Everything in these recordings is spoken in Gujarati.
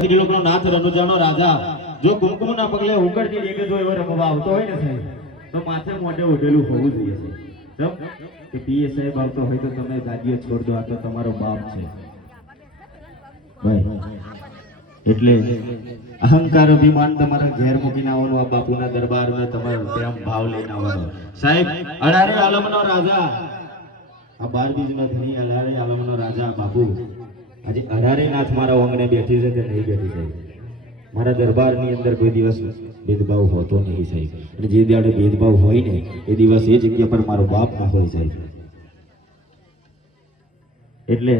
ત્રિલોકનો નાથ રણુજાનો રાજા જો કુમકુમના પગલે ઉકળતી ડેકે જો એવો રમવા આવતો હોય ને સાહેબ તો માથે મોઢે ઉઠેલું હોવું જોઈએ છે કે પીએ સાહેબ આવતો હોય તો તમે ગાડીઓ છોડ દો, આ તો તમારો બાપ છે ભાઈ. એટલે અહંકાર અભિમાન તમારા ઘેર મૂકીને આવવાનું, આ બાપુના દરબારમાં તમારો પ્રેમ ભાવ લઈને આવવાનો. સાહેબ અઢારે આલમનો રાજા, આ 12 બીજનો ધણી, અઢારે આલમનો રાજા બાપુ આજે અઢારે નાથ મારા ઓંગણે બેઠી છે કે નહીં બેઠી સાહેબ. મારા દરબારની અંદર કોઈ દિવસ ભેદભાવ હોતો નહીં સાહેબ, અને જે દાડે ભેદભાવ હોય ને એ દિવસ એ જગ્યા પર મારો બાપ ના હોય સાહેબ. એટલે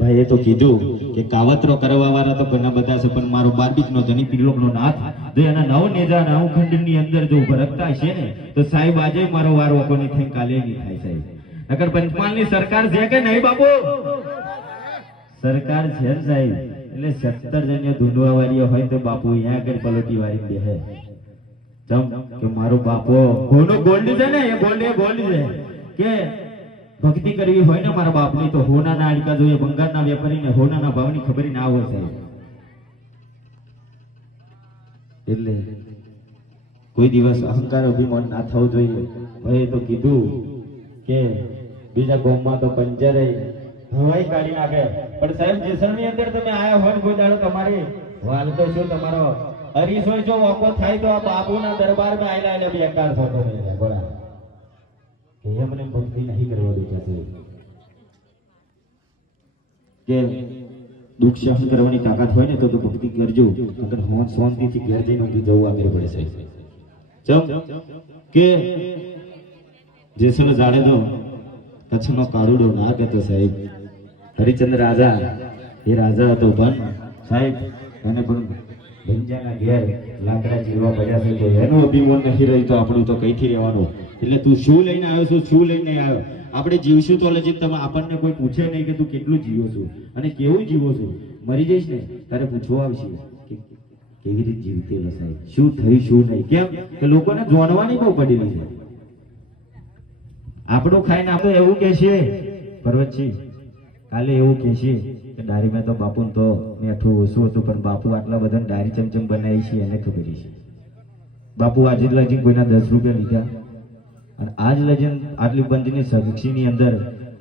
ભાઈએ તો કીધું કે કાવતરો કરવા વાળા તો ઘણા બધા છે, પણ મારો 12 બીજનો ધણી ત્રિલોકનો નાથ જો એના નવ નેજા નવ ખંડની અંદર જો ભરકતા છે ને તો સાહેબ આજે મારો વાર ઓકોની થઈ કાલે નહીં થાય સાહેબ. નકર પંચમહાલની સરકાર છે કે નહીં બાપુ? સરકાર છે સાહેબ. એટલે 17 જણ્યા ધૂંડવા વાળી હોય તો બાપુ અહીંયા આગળ પલોટી વાળી બેહે ચમ કે મારો બાપો હોનો ગોલ્ડ છે ને, એ ગોલ્ડ છે કે ભક્તિ કરવી હોય ને મારા બાપની તો હોનાના આડકા જોઈએ, બંગાળના વેપારીને હોનાના ભાવની ખબર ના હોય સાહેબ. એટલે કોઈ દિવસ અહંકાર અભિમાન ના થવું જોઈએ. ભાઈ તો કીધું કે બીજા ગામમાં તો પંજરે હવાઈ કાઢી નાખે, પણ સાહેબ જેસલની અંદર તમે આયા હોય કોઈ દાડો તમારી વાલ તો શું તમારો અરીસો જો વાકો થાય તો આ બાપુના દરબારમાં આયલા બેકાર થતો નહીં બોલા કે એમને ભક્તિ નહીં કરવા દેતા છે કે દુઃખ સહન કરવાની તાકાત હોય ને તો ભક્તિ કરજો, અગર હોંદ શાંતિથી ઘેર જઈને ઊંઘી જવું આગળ પડે છે. ચમ કે જેસલ જાડેજો કચ્છનો કારુડો ના કહેતો સાહેબ. હરિચંદ્ર રાજા એ રાજા હતો પણ સાહેબ એને પણ ભંજાના ઘેર લાકડા ચીરવા પડ્યા છે તો એનું અભિમાન નહીં રહ્યું તો આપણું તો કઈથી રહેવાનું. એટલે તું શું લઈને આવ્યો છું, શું લઈને આવ્યો? આપણે જીવશું તો લજીત તમે આપણને કોઈ પૂછે નહીં કે તું કેટલું જીવો છું અને કેવું જીવો છું. મરી જઈશ ને તારે પૂછવા આવશે કે કેવી રીતે જીવતેલો સાહેબ, શું થયું શું નહીં. કેમ કે લોકોને જોણવાની બહુ પડેલી છે. આપણું ખાઈને આપણે એવું કે છે પર્વતજી કાલે એવું કે છે કે ડારીમાં તો બાપુ તો મેઠું ઓછું હતું, પણ બાપુ આટલા બધા ડારી ચમચમ બનાવી છે એને ખબર છે. બાપુ આજે જ લજીન કોઈના 10 રૂપિયા લીધા અને આજ લજીન આટલી બંધની સક્ષીની અંદર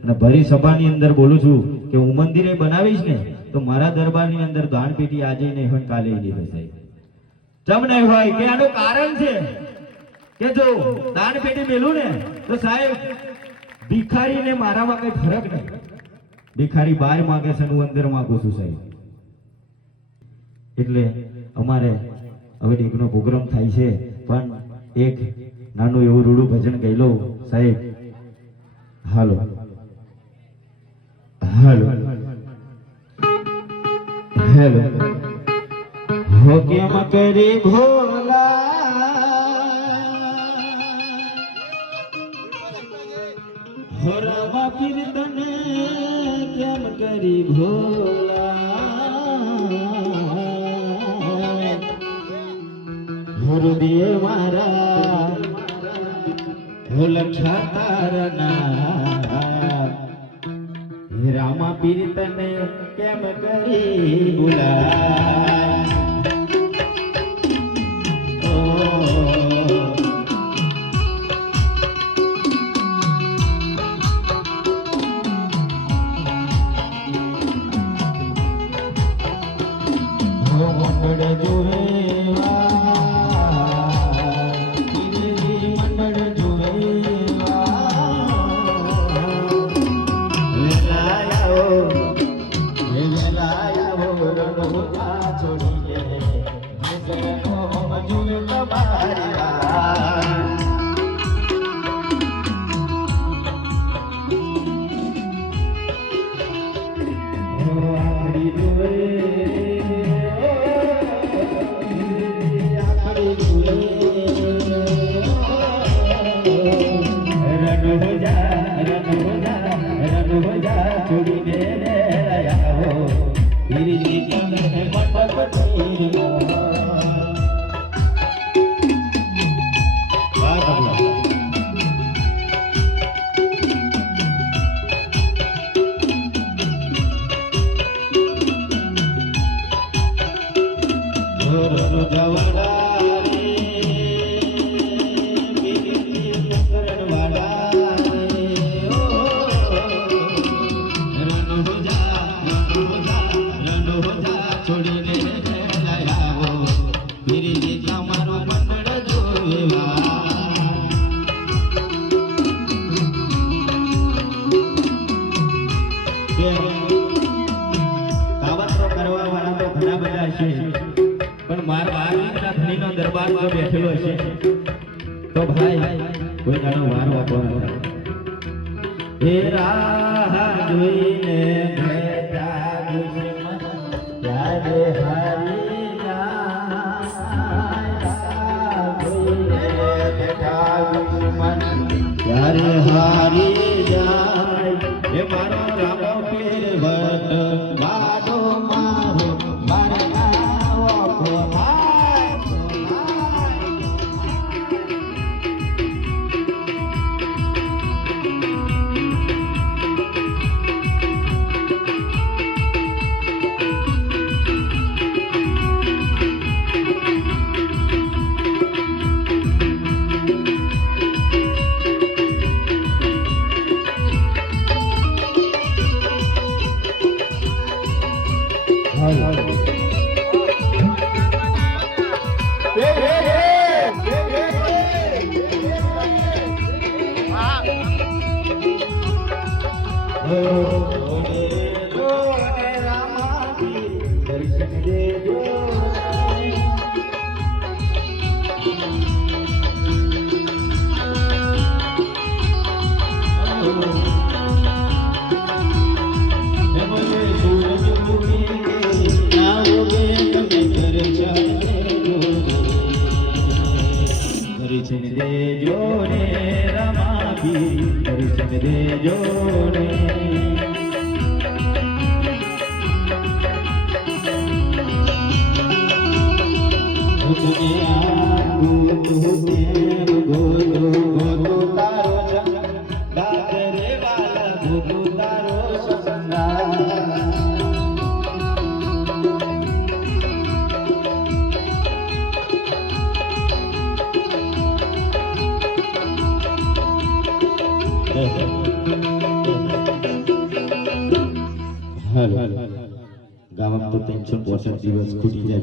અને ભરી સભાની અંદર બોલું છું કે હું મંદિરે બનાવીશ ને તો મારા દરબારની અંદર દાન પેટી આજે નહીં હોય કાલે નહીં હોય સાહેબ. ચમ નહીં હોય કે આનું કારણ છે કે જો દાન પેટી મેલું ને તો સાહેબ ભિખારી ને મારામાં કઈ ફરક નહીં. ભિખારી બહાર માંગે છે, હું અંદર માંગુ છું સાહેબ. એટલે અમારે હવે એકનો પ્રોગ્રામ થાય છે, પણ એક નાનું એવું રૂડું ભજન ગાઈ લો સાહેબ. હાલો હાલો હેલો હો કેમ કરી ભોલા હોરવા પીર તને કેમ કરી ભોલા હૃદય મારા ભોલખ્યા તારના રામા પીર તને કેમ કરી ભોલા. ઢોરનો જવડા રે બીજી કરણવાડા રે ઓ રણોજા છોડીને લાયાવો બીજી તમારો મંડળ જોવેવા પણ મારા ધણીનો દરબારમાં બેઠેલો હશે તો ભાઈ કોઈ જાણો વાર વાપરવાનો હે રાહ જોઈને બેઠા દુશ્મન ત્યારે હારી જાય જોઈને બેઠા દુશ્મન ત્યારે હારી જાય હે મારો રામો પીર વટ વાડો મારો ગામમાં તો 365 દિવસ ખૂટી જાય